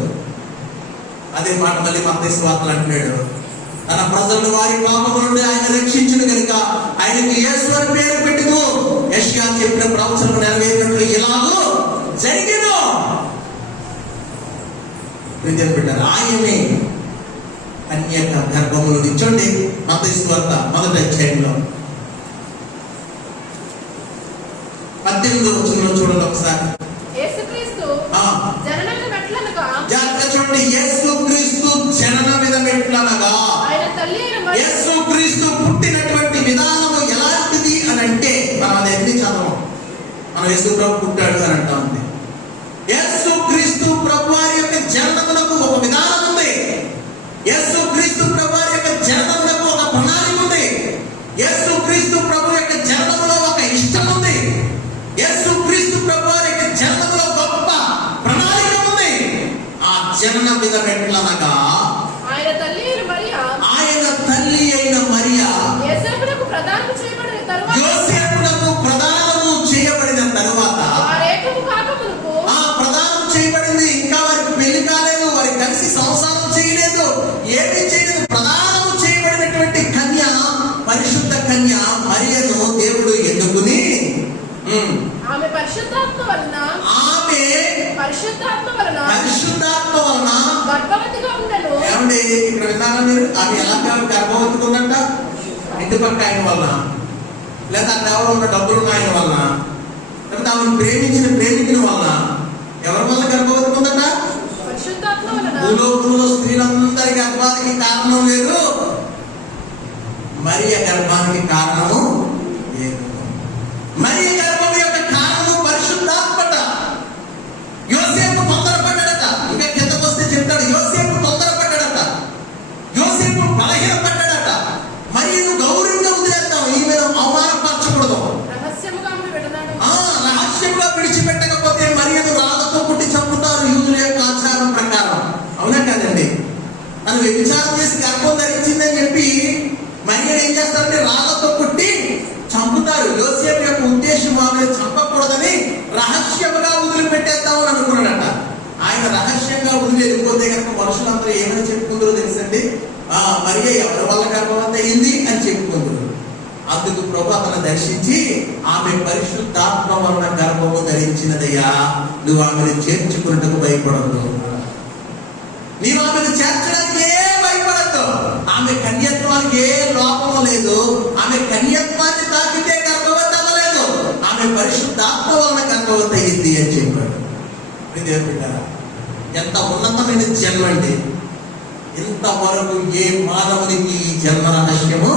అదే మాట మళ్ళీ మత్తయి సువార్తలో అంటున్నాడు, తన ప్రజలను వారి పాపముల నుండి ఆయన రక్షించును కనుక ఆయనకు యేసు అని పేరు పెట్టిను. యెషయా చెప్పిన ప్రవచనం నెరవేరినట్లు ఇలాగూ జరిగెను. పెట్టారు ఆయనే కన్యక గర్భములు నిచ్చండి. మత్తయి సువార్త 1వ అధ్యాయంలో 18వ వచనంలో చూడండి ఒకసారి. చూడండి, యేసుక్రీస్తు జనన మెట్లనగా, యేసుక్రీస్తు పుట్టినటువంటి విధానము ఎలాంటిది అని అంటే, మనం అది ఎన్ని చదవం, మనం యేసు ప్రభు పుట్టాడు అని అంటా ఉంది. యేసుక్రీస్తు ప్రభు వారి యొక్క జననమునకు ఒక విధానం ఉంది. యేసుక్రీస్తు ప్రభు వారి యొక్క జననమునకు ఒక ప్రణాళిక ఉంది. యేసుక్రీస్తు ప్రభు యొక్క జననములో ఒక ఇష్టం ఉంది. యేసుక్రీస్తు ప్రభు వారి యొక్క జననములో గొప్ప ప్రణాళిక ఉంది. ఆ జనన విధమెట్లనగా ఆయన తల్లి అయిన మరియా యోసేపునకు ప్రదానము చేయబడిన తరువాత ప్రదానం చేయబడింది. ఇంకా వారికి పెళ్లి కాలేదు, వారికి కలిసి సంసారం చేయలేదు, ఏమీ చేయలేదు. ప్రదానము చేయబడినటువంటి కన్య, పరిశుద్ధ కన్య మరియను దేవుడు ఎన్నుకుని ఆమె పరిశుద్ధాత్మ వలన గర్భవతిగా ఉండెను. ఏమండి ఇక్కడ విన్నారా మీరు? ఆమె ఎలా గర్భవతిగా ఉందంట? ఇంటి పక్క ఆయన వలన, లేదా అక్కడ ఎవరు ఉన్న డబ్బులు ఆయన వలన, లేకపోతే ఆమెను ప్రేమించిన ప్రేమికుని వలన. ఎవరి వల్ల గర్భవతిగా ఉందంట? భూలోకంలో స్త్రీలందరి గర్భానికి కారణం లేదు, మరియ గర్భానికి కారణము లేదు. మరియ గర్భం యొక్క కారణము పరిశుద్ధాత్మట. యోసేపు తొందరపడ్డాడట. ఇంకా కిందకు వస్తే చెప్తాడు, యోసేపు తొందరపడ్డాడట, యోసేపు బలహీనపడ్డాడట. మరియను గౌరవంగా వదిలేద్దాం, ఈమెను అవమానపరచకూడదు, రహస్యంగా విడిచిపెట్టకపోతే మరియను రాళ్ళతో పుట్టి చంపుతారు యూదుల యొక్క ఆచారం ప్రకారం. అవునా కాదండి? తను వ్యభిచారం చేసి గర్భం ధరించిందని చెప్పి మరియను ఏం చేస్తారంటే రాళ్ళతో పుట్టి చంపుతారు. యోసేపు యొక్క ఉద్దేశం ఆమెను చంపకూడదని రహస్యంగా వదిలిపెట్టేద్దామని అనుకున్నాడట. ఆయన రహస్యంగా వదిలి వెళ్ళిపోతే కనుక మనుషులందరూ ఏమని చెప్పుకుందరో తెలుసండి, మరియ ఎవరి వల్ల గర్భవతి అయింది అని చెప్పుకుందరు. అందుకు ప్రభు అతను దర్శించి, ఆమె పరిశుద్ధాత్మ వలన గర్భము ధరించినదయ్యా, నువ్వు ఆమెను చేర్చుకున్నట్టుకు భయపడద్దు, నీవు ఆమెను చేర్చడానికి భయపడద్దు. ఆమె కన్యత్వానికి ఏ లోపము లేదు. ఆమె కన్యత్వాన్ని తాకితే గర్భవతి అవ్వలేదు. ఆమె పరిశుద్ధాత్మ వలన గర్భవతయింది అని చెప్పాడు. బిడ్డారా, ఎంత ఉన్నతమైన జన్మ అండి. ఇంతవరకు ఏ మానవునికి ఈ జన్మ రహస్యము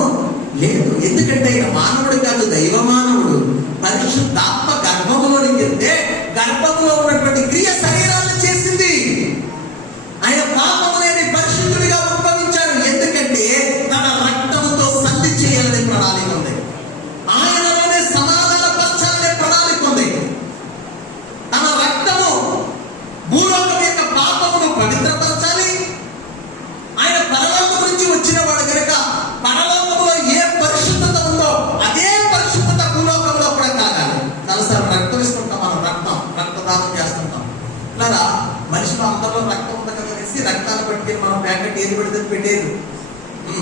లేదు. ఎందుకంటే ఆయన మానవుడు కాదు, దైవ మానవుడు. పరిశుద్ధాత్మ గర్భములోనికి వెళ్తే గర్భంలో ఉన్నటువంటి క్రియ శరీరాన్ని చేసింది. ఆయన పాపము లేని పరిశుద్ధుడిగా ఉద్భవించాడు. ఎందుకంటే తన రక్తముతో సంధి చేయాలనే ప్రణాళిక ఉంది. ఆయనలోనే సమాధాన పరచాలనే ప్రణాళిక ఉంది. తన రక్తము భూలోకం యొక్క పాపమును పవిత్రపరచాలి. ఆయన పరలోకం నుంచి వచ్చిన వాడు కనుక పరలోకంలో ఏ పరిశుద్ధత ఉందో అదే పరిశుద్ధత భూలోకంలో కూడా కలగాలి. తలసారి రక్తం ఇస్తుంటాం, మనం రక్తదానం చేస్తుంటాం. ఇలా మనిషిలో అందరిలో రక్తం ఉంది కదా అనేసి రక్తాన్ని పెట్టి మనం ప్యాకెట్ ఏది పెడితే పెట్టేది.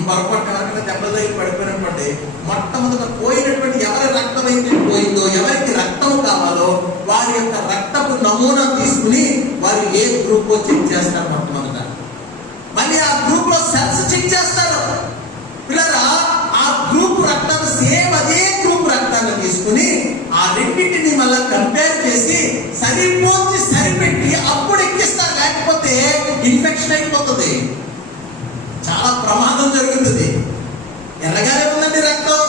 పొరపాటు ఎవరికైనా దెబ్బలు తగిలి పడిపోయినటువంటి మొట్టమొదట పోయినటువంటి ఎవరి రక్తం అయితే పోయిందో, ఎవరికి రక్తం కావాలో వారి యొక్క రక్తపు నమూనా తీసుకుని వారు ఏ గ్రూప్ చెక్ చేస్తారు. మొట్టమొదట మళ్ళీ ఆ గ్రూప్ లో సెల్స్ చెక్ చేస్తారు. పిల్లరా, ఆ గ్రూప్ రక్తాన్ని సేమ్ అదే గ్రూప్ రక్తాన్ని తీసుకుని ఆ రెండింటిని మళ్ళీ కంపేర్ చేసి సరిపెట్టి అప్పుడు ఎక్కిస్తారు. లేకపోతే ఇన్ఫెక్షన్ అయిపోతుంది, చాలా ప్రమాదం జరుగుతుంది. ఎర్రగానే ఉందండి రక్తం.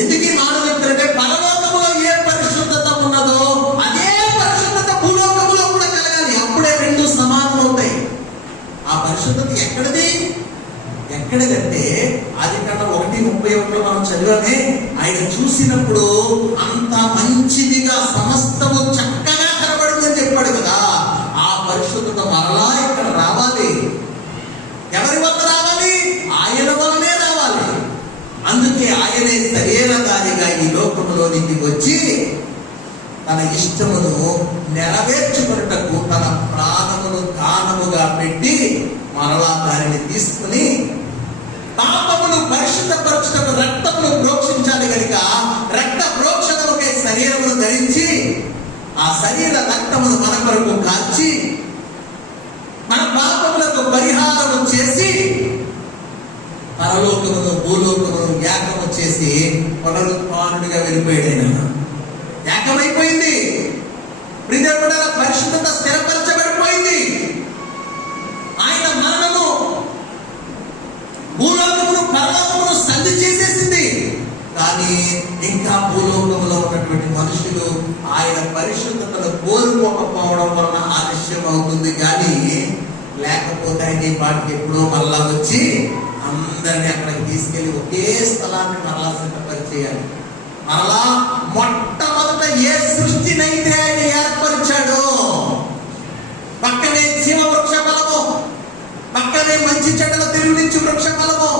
ఎందుకు ఈ మానవ అంటే పరలోకములో ఏ పరిశుద్ధత ఉన్నదో అదే పరిశుద్ధత భూలోకములో కూడా కలగాలి. అప్పుడే రెండు సమానం అవుతాయి. ఆ పరిశుద్ధత ఎక్కడిదంటే అది కన్నా 1:31 మనం చదివామే. ఆయన చూసినప్పుడు అంత మంచిదిగా సమస్తము చక్కగా కనబడిందని చెప్పాడు కదా. ఆ పరిశుద్ధత మరలా ఇక్కడ రావాలి. ఎవరి వల్ల రావాలి? ఆయన వల్లనే రావాలి. అందుకే ఆయనే శరీరధారిగా ఈ లోకములోనికి వచ్చి తన ఇష్టమును నెరవేర్చుకున్నటకు తన ప్రాణమును దానముగా పెట్టి మరలా దానిని తీసుకుని పాపమును పరిశుద్ధపరచుటకు రక్తమును ప్రోక్షించాలి కనుక రక్త ప్రోక్షణముకే శరీరమును ధరించి ఆ శరీర రక్తమును మన కొరకు కాచి మన పాపములకు పరిహారము చేసి పరలోకమును భూలోకమును ఏకము చేసి పునరుత్థానుడిగా వెళ్ళిపోయాడు. ఏకమైపోయింది. ప్రియమైన పరిశుద్ధత స్థిరపరచబడిపోయింది. ఆయన మరణము భూలోకమును పరలోకమును సంధి చేసేసింది. కానీ ఇంకా భూలోకంలో ఉన్నటువంటి మనుషులు ఆయన పరిశుద్ధతను కోరుకోకపోవడం వలన ఆలస్యం అవుతుంది. కానీ లేకపోతే ఆయన ఈ పాటికి ఎప్పుడో మరలా వచ్చి అందరినీ అక్కడికి తీసుకెళ్లి ఒకే స్థలాన్ని మరలా సిద్ధపరిచేయాలి. మరలా మొట్టమొదట ఏ సృష్టినైతే ఆయన ఏర్పరిచాడో పక్కనే జీవ వృక్ష ఫలము, పక్కనే మంచి చెడ్డల తెలివినిచ్చు వృక్ష ఫలము,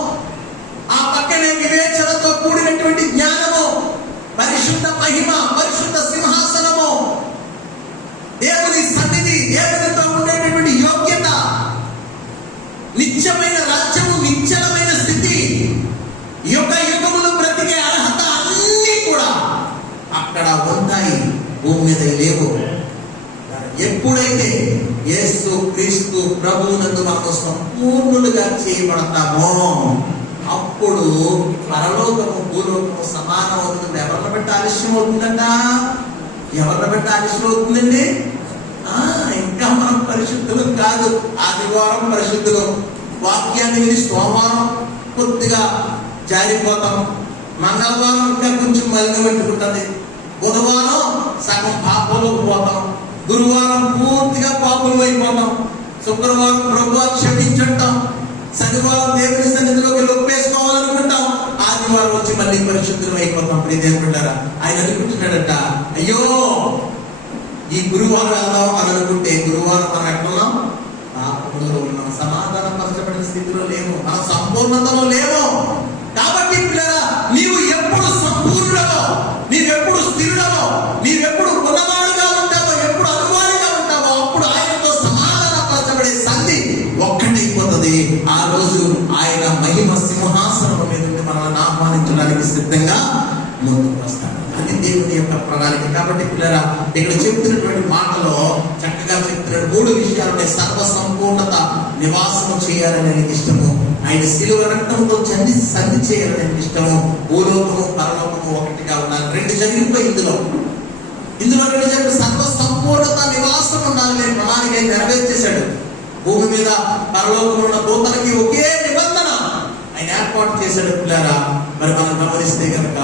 ఆ పక్కనే వివేచనతో కూడినటువంటి జ్ఞానము, పరిశుద్ధ మహిమ, పరిశుద్ధ సింహాసనము, దేవుని సన్నిధి, దేవునితో ఉండేటటువంటి యోగ్యత, నిత్యమైన రాజ్యము, నిశ్చలమైన స్థితి, యుగ యుగములు బ్రతికే అర్హత అన్నీ కూడా అక్కడ ఉంటాయి. భూమి మీద లేవు. ఎప్పుడైతే యేసు క్రీస్తు ప్రభువునందు మనకు సంపూర్ణులుగా చేయబడతామో అప్పుడు పరలోకము భూలోకము సమానం అవుతుంది. ఎవరిని బట్టి ఆలస్యం అవుతుందంట? ఎవరిని బట్టి ఆలస్యం అవుతుందండి? ఇంకా మనం పరిశుద్ధులు కాదు. ఆదివారం పరిశుద్ధులు, వాక్యాన్ని విని సోమవారం కొద్దిగా జారిపోతాం, మంగళవారం ఇంకా కొంచెం మలిన పెట్టుకుంటుంది, బుధవారం సగం పాపంలోకి పోతాం, గురువారం పూర్తిగా పాపులు అయిపోతాం, శుక్రవారం ప్రభువా క్షమించుంటాం, శనివారం దేవుని సన్నిధిలోకి లొప్పేసుకోవాలనుకుంటాం, ఆదివారం వచ్చి మళ్ళీ పరిశుద్ధులు అయిపోతాం. ప్రియదేవులారా, ఆయన అనుకుంటున్నాడట, అయ్యో ఈ గురువారం వెళ్దాం అని అనుకుంటే గురువారం మనం ఎట్లున్నాం? పాపంలో ఉన్నాం, సమాధానపరచబడిన స్థితిలో లేము, మనం సంపూర్ణతలో లేము. కాబట్టి పిల్లరా, నీవు ఎప్పుడు సంపూర్ణుడవో, నీవెప్పుడు స్థిరుడవో, నీవెప్పుడు ఉన్నవాడుగా ఉంటావో, ఎప్పుడు అనువాడిగా ఉంటావో అప్పుడు ఆయనతో సమాధానపరచబడే సంధి ఒక్కటైపోతుంది. ఆ రోజు ఆయన మహిమ సింహాసనం మీద మనల్ని ఆహ్వానించడానికి సిద్ధంగా ముందుకు వస్తాడు. అది దేవుని యొక్క ప్రణాళిక. కాబట్టి పిల్లరా, ఇక్కడ చెప్తున్నటువంటి మాటలో చక్కగా చెప్తున్నాడు 3 విషయాలు. సర్వ సంపూర్ణత నివాసము చేయాలని ఆయనకి ఇష్టము. ఆయన శిలువ రక్తంతో సంధి చేయాలని ఇష్టము. భూలోకము పరలోకము ఒకటిగా ఉన్నారు. రెండు జరిగిపోయి ఇందులో రెండు జరిగి సర్వ సంపూర్ణత నివాసం ఉండాలని ప్రణాళిక నెరవేర్చేశాడు. భూమి మీద పరలోకంలో ఉన్న దూతలకి ఒకే నిబంధన ఆయన ఏర్పాటు చేశాడు. పిల్లారా, మరి మనం గమనిస్తే కనుక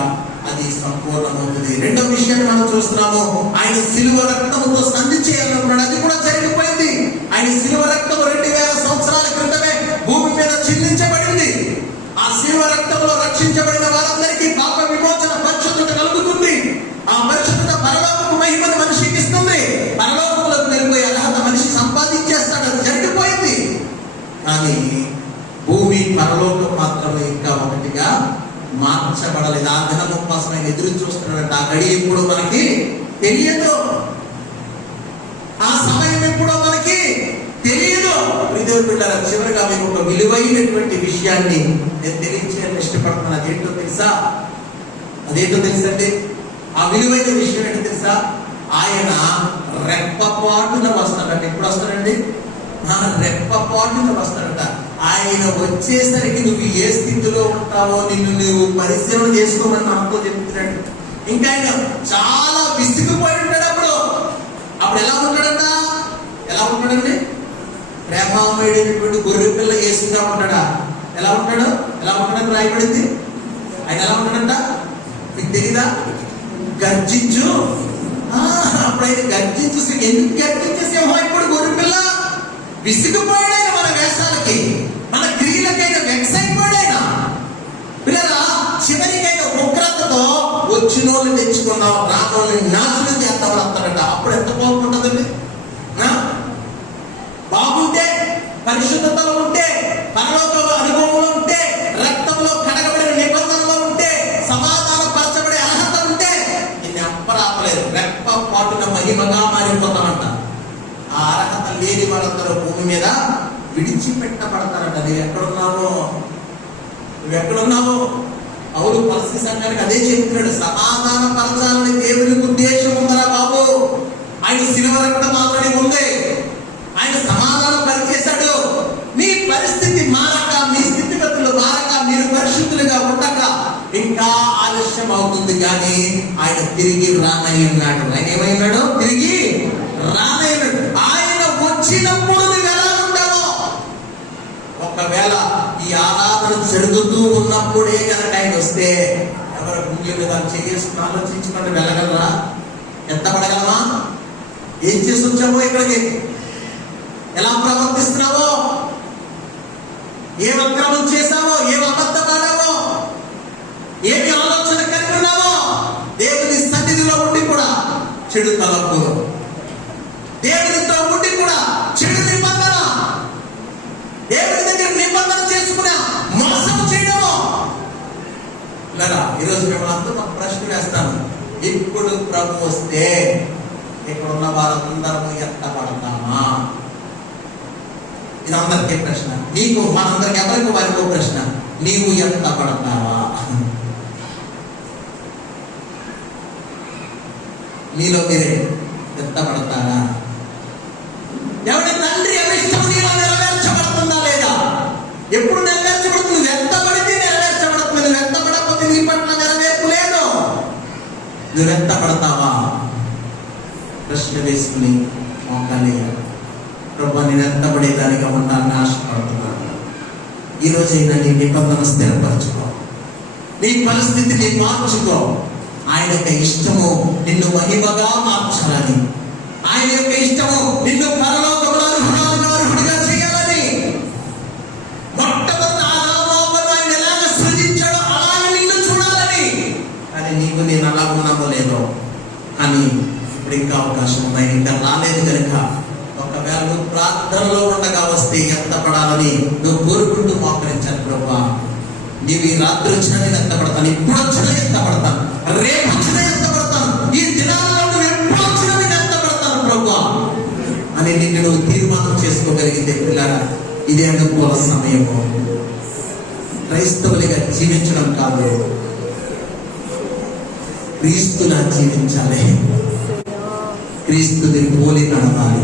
అది సంపూర్ణమవుతుంది. రెండవ విషయాన్ని మనం చూస్తున్నాము, ఆయన శిలువ రక్తంతో సంధి చేయాలనుకున్నాడు. అది కూడా జరిగిపోయింది. ఆయన శిలువ రక్తం 2000 సంవత్సరాల క్రితమే భూమి మీద చిందించబడింది. ఆ శిలువ రక్తంలో రక్షించబడిన వారందరికీ పాప విమోచన, పరిశుద్ధత కలుగుతుంది. ఆ పరిశుద్ధత పరలోకపు మహిమను మనిషికి ఇస్తుంది. పరలోకంలోకి వెళ్ళిపోయే అర్హత మనిషి సంపాదించేస్తాడు. అది జరిగిపోయింది. కానీ భూమి పరలోకం మాత్రమే ఇంకా ఒకటిగా మార్చబడలేదు. ఆ దినము కోసం ఆయన ఎదురు చూస్తున్నాడంటే ఆ గడి ఎప్పుడో మనకి తెలియదు. ఆ సమయం ఎప్పుడో మనకి తెలియదు. దేవుని బిడ్డలారా, చివరిగా మీకు ఒక విలువైనటువంటి విషయాన్ని నేను తెలియచేయాలని ఇష్టపడుతున్నాను. అదేంటో తెలుసండి? ఆ విలువైన విషయం ఏంటో తెలుసా? ఆయన రెప్పపాటున వస్తాడట. ఎప్పుడు వస్తాడండి? రెప్పపాటున వస్తాడట. ఆయన వచ్చేసరికి నువ్వు ఏ స్థితిలో ఉంటావో నిన్ను నువ్వు పరిశీలన చేసుకోమని మనతో చెప్తున్నాడు. ఇంకా ఆయన చాలా విసిగిపోయి ఉంటాడు. అప్పుడు ఎలా ఉంటాడండి? ప్రేమామయుడైనటువంటి గొర్రె పిల్ల యేసుగా ఉంటాడా? ఎలా ఉంటాడని రాయబడింది. ఆయన ఎలా ఉంటాడంట? మీకు తెలీదా? గర్జించు. అప్పుడు ఆయన గర్జించు. ఎందుకు గర్జించే సింహం ఇప్పుడు గొర్రె పిల్ల? విసిగిపోయాడైనా మన వేషాలకి, మన క్రియలకైనా వెక్సైపోయాడైనా. పిల్లల చివరికైనా ఉగ్రతతో వచ్చిన వాళ్ళని తెచ్చుకున్నాం, రానోళ్ళని నాశనం చేస్తామని వస్తాడంట. అప్పుడు ఎంత బాగుంటుందండి? బాగుంటే, పరిశుద్ధతలో ఉంటే, పరలోక అనుభవంలో ఉంటే, రక్తంలో కడగబడిన నిబంధనలో ఉంటే, సమాధాన పరచబడే అర్హత ఉంటే ఇన్ని అప్పరాపలేదు. రెప్ప పాటున మహిమగా మారిపోతామంట. ఆ అర్హత లేని వాళ్ళందరూ భూమి మీద విడిచిపెట్టబడతారంట. నువ్వు ఎక్కడున్నావో అవును. పరిస్థితి సంఘానికి అదే చెప్తున్నాడు. సమాధాన పరచాలని దేవునికి ఉద్దేశం ఉందరా బాబు. ఆయన శిలువ రక్తం ఆల్రెడీ ఉంది. ఆయన సమాధానం పరిచేశాడు. మీ పరిస్థితి మారక, మీ స్థితిగతులు మారక, మీరు పరిశుద్ధులుగా ఉండక ఇంకా ఆలస్యం అవుతుంది. కానీ ఆయన తిరిగి రానై ఉన్నాడు. ఆయన ఏమైనాడు? తిరిగి రానై ఉన్నాడు. ఆయన వచ్చినప్పుడు నువ్వు ఎలా ఉంటావో, ఒకవేళ ఈ ఆరాధన జరుగుతూ ఉన్నప్పుడే కనుక ఆయన వస్తే ఎవరు గుండెలు దాన్ని చేసుకుని ఆలోచించుకొని వెళ్ళగలరా? ఎత్తపడగలమా? ఏం చేసి వచ్చామో ఇక్కడికి, ఎలా ప్రవర్తిస్తున్నావో, ఏం అక్రమం చేశావో, ఏం అబద్ధపడావో, ఏమి ఆలోచన కలిగి ఉన్నావో, దేవుని సన్నిధిలో ఉండి కూడా చెడు తలంపులు, దేవునితో ఉండి కూడా చెడు నిబంధన, దేవుని దగ్గర నిబంధన చేసుకున్నా మోసం చేయడము. లేదా ఈరోజు మేము అందరూ ఒక ప్రశ్న వేస్తాను. ఇప్పుడు ప్రభు వస్తే ఇక్కడ ఉన్న వారందరూ ఎత్తబడతామా? ఇది అందరికీ ప్రశ్న. నీకు, మనందరికి, ఎవరికి వారికో ప్రశ్న. నీవు ఎత్తబడతావా? నీలో మీరే ఎత్తబడతారా? ఎవరి తండ్రి అభిష్టం నీలో నెరవేర్చబడుతుందా లేదా? ఎప్పుడు నెరవేర్చబడుతుంది? నువ్వు ఎత్తబడితే నెరవేర్చబడుతుంది. నువ్వు ఎత్తబడకపోతే నీ పట్ల నెరవేర్పు లేదు. నువ్వు ఎత్తబడతావా? ప్రశ్న వేసుకుని మోకాలి. ప్రభు, నేను ఎత్తబడేదానిగా ఉండాలని ఆశపడుతున్నాను. ఈరోజైనా నీ నిబంధన స్థిరపరచుకో, నీ పరిస్థితిని మార్చుకో. ఆయన యొక్క ఇష్టము నిన్ను మహిమగా మార్చాలని, ఆయన యొక్క ఇష్టము నిన్ను పరలోకంలో అర్హుడిగా చేయాలని. మొట్టమొదటి ఆ నామమును ఆయన ఎలాగ సృజించాడో అలాగే నిన్ను చూడాలని. కానీ నీకు నేను అలా ఉన్నామో లేదో. కానీ ఇప్పుడు ఇంకా అవకాశం ఉన్నాయి, ఇంకా రాలేదు కనుక ఒకవేళ నువ్వు ప్రార్థనలో ఉండగా వస్తే ఎత్తపడాలని నువ్వు కోరుకుంటూ మోకరించాలి. ప్రభా, నీవు ఈ రాత్రి వచ్చినా నేను ఎత్తపడతాను, ఇప్పుడు వచ్చినా ఎత్తపడతాను, రేపు వచ్చినా ఎత్తపడతాను, ఈ దినాలలో నువ్వు ఎప్పుడు వచ్చినా నేను ఎత్తపడతాను ప్రభా అని నిన్ను నువ్వు తీర్మానం చేసుకోగలిగితే పిల్లరా, ఇదే అనుకూల సమయము. క్రైస్తవులుగా జీవించడం కాదు, క్రీస్తులా జీవించాలి. క్రీస్తుని పోలి నడవాలి.